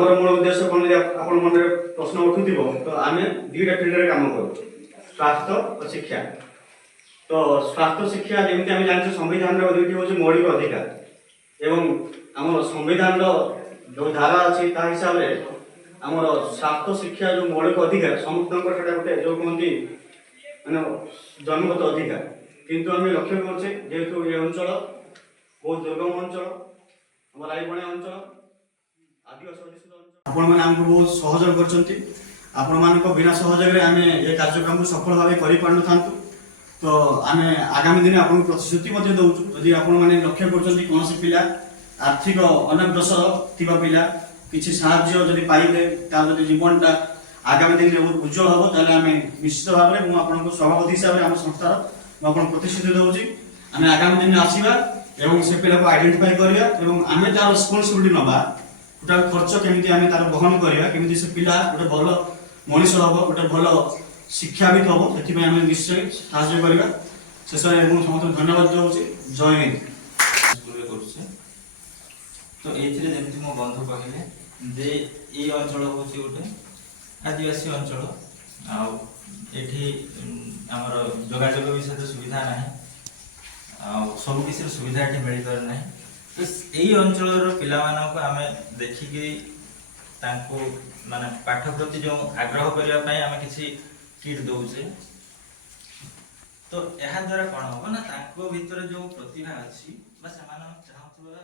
आमर मूल उद्देश्य कौन आप मन प्रश्न उठुव तो आम दुईटा फील्ड काम करूँ स्वास्थ्य और शिक्षा। तो स्वास्थ्य शिक्षा जमी आम जानते संविधान दुईटी हूँ मौलिक अधिकार एवं आम संविधान जो धारा अच्छी हिसाब से आमर स्वास्थ्य शिक्षा जो मौलिक अधिकार समस्त गोटे जो कहते माने जन्मगत अधिकार किंतु आम लक्ष्य करछे जेहेतु ये अंचल बहुत दुर्गम अंचल आम रायबणिया अंचल आदिवासी अधिष्ठित अंचल आपण मैंने आमको बहुत सहयोग करछंती आपण मानक बिना सहयोग रे आमे ये कार्यक्रम सफल भाव करि पारनु थांतु। तो आम आगामी दिन आपन प्रतिश्रुति मध्य दउछु यदि आपण माने लक्ष्य करछंती कोनोसी पिला आर्थिक अनग्रसर थिबा पिला किछि साहाय्य जदि पाइले ता जदि जीवनटा आगामी दिन में बहुत उज्जवल हम ताले आम निश्चित भाव में मुझे सभापति हिसाब से आम संस्थार मुझे प्रतिश्रुति दूसरी आम आगामी दिन में आसवा एवं से पिला को आइडेंटिफाई करवा एवं आम तार रेस्पॉन्सिबिलिटी नवा टोटाल खर्च केमी आम तार बहन करवा केमी से पिला गोटे भल मनीष हम गोटे भल शिक्षावित हम से आम निश्चय साहय करवा शेष में समस्त धन्यवाद दूसरी। जय हिंद। तो ये मो बंधु कहले जे ये अंचल हूँ गोटे आदिवासी अंचल आठी आमर जोगाजोग विषय सुविधा ना सब किसी सुविधा ये मिल पार ना तो यही अंचल पिला आम देखिकी माने पाठ प्रति जो आग्रह करने आम किसी किट दौचे तो यह द्वारा कौन हम ना भीतर जो प्रतिभा अच्छी चाहूँ